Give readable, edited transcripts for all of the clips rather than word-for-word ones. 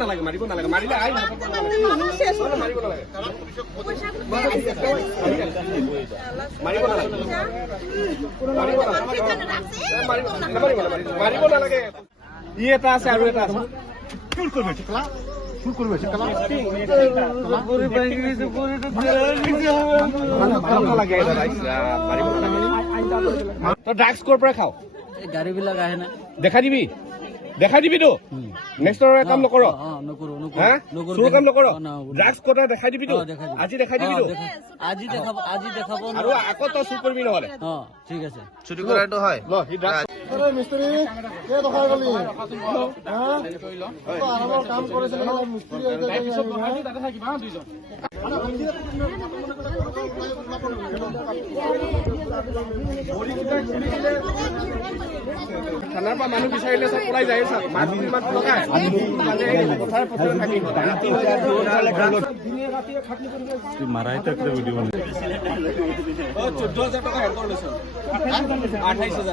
নালাগে মাৰিলে আই মাৰিব নালাগে মাৰিব নালাগে ই এটা আছে আৰু এটা আছে চুৰ কৰিবে চুৰ কৰিবে ড্ৰাগছ ক'ৰ পৰা খাও গাড়ী বিলাক আহে না দেখাই দিবি তো নেক্সট কাম নকৰ চুৰ কাম নকৰ ড্ৰাগছ কটা দেখাই দিবি তো আজি দেখাই দিবি তো আজি দেখাব আৰু আকৌ তই চুৰ কৰিবি নহলে ঠিক আছে চুৰি কৰাটো হয় মিস্ত্ৰি কে দখাই গলি আৰামৰ কাম কৰিছিল মিস্ত্ৰি থানাৰ পৰা মানুহ বিচাৰিলে চব পলাই যায় মানুহ ইমান লগাই পথাৰে পথাৰে থাকি মাৰাই থাকলে ভিডিঅ' বনাই 14,000 টকা হেল্পৰ লৈছে 28,000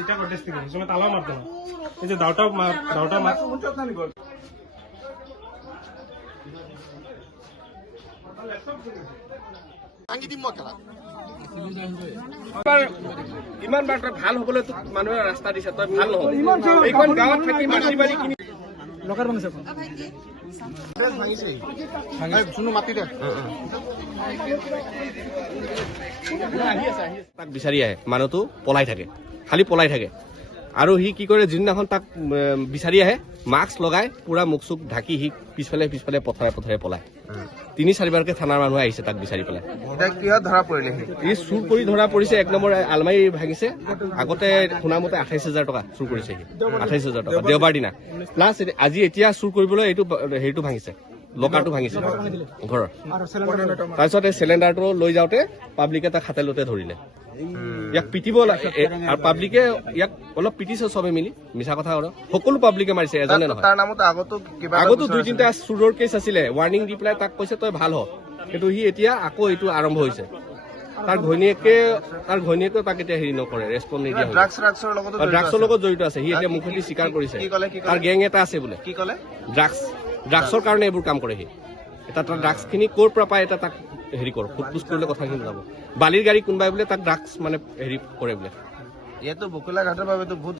এটা কন্টেস্ট থেকে তুমি তালা মাৰতে না এই যে দাওটা মাৰ ইমান বাৰ তই ভাল হবলৈ মানুহে ৰাস্তা দিছে তই ভাল নহয় এইখন গাঁৱত থাকি মাটি বাৰী কিনি লকাৰ ভাঙছে তাক বিচাৰি আহে মানুহটো পলাই থাকে খালি পলাই থাকে আৰু সি কি কৰে যিদিনাখন তাক বিচাৰি আহে মাস্ক লগাই পুৰা মুখ চুখ ঢাকি সি পিছফালে পথাৰে পলাই 3-4 বাৰকে থানাৰ মানুহ আহিছে তাক বিচাৰি পেলাই কিহত ধৰা পৰিলে ই চুৰ কৰি ধৰা পৰিছে 1 নম্বৰ আলমাৰী ভাঙিছে আগতে শুনা মতে 28,000 টকা চুৰ কৰিছে সি 28,000 টকা দেওবাৰ দিনা প্লাছ আজি এতিয়া চুৰ কৰিবলৈ এইটো হেৰিটো ভাঙিছে লকাৰটো ভাঙিছে ঘৰৰ তাৰপিছত এই চিলিণ্ডাৰটো লৈ যাওঁতে পাব্লিকে তাক হাতে লোতে ধৰিলে ইয়াক পিটিব লাগে আৰু পাব্লিকে ইয়াক অলপ পিটিছে চবে মিলি মিছা কথা আৰু সকলো পাব্লিকে মাৰিছে এজনে নহয় তাৰ নামত আগতো 2-3টা চুৰৰ কেছ আছিলে ৱাৰ্ণিং দি পেলাই তাক কৈছে তই ভাল হ কিন্তু সি এতিয়া আকৌ এইটো আৰম্ভ হৈছে তাৰ ঘৈণীয়েকে তাক এতিয়া হেৰি নকৰে ৰেছপন্ড নিদিয়া ড্ৰাগছৰ লগত জড়িত আছে সি এতিয়া মুখেদি স্বীকাৰ কৰিছে তাৰ গেং এটা আছে বোলে কি ক'লে ড্ৰাগছৰ কাৰণে এইবোৰ কাম কৰে সি এটা তাৰ ড্ৰাগছ খিনি ক'ৰ পৰা পায় এটা তাক হেৰি কৰ ফুটপুচ কৰিলে কথাখিনি যাব বালিৰ গাড়ী কোনোবাই বোলে তাক ড্ৰাগছ মানে হেৰি কৰে বোলে ইয়াতো বকুলা ঘাটৰ বাবেতো বহুত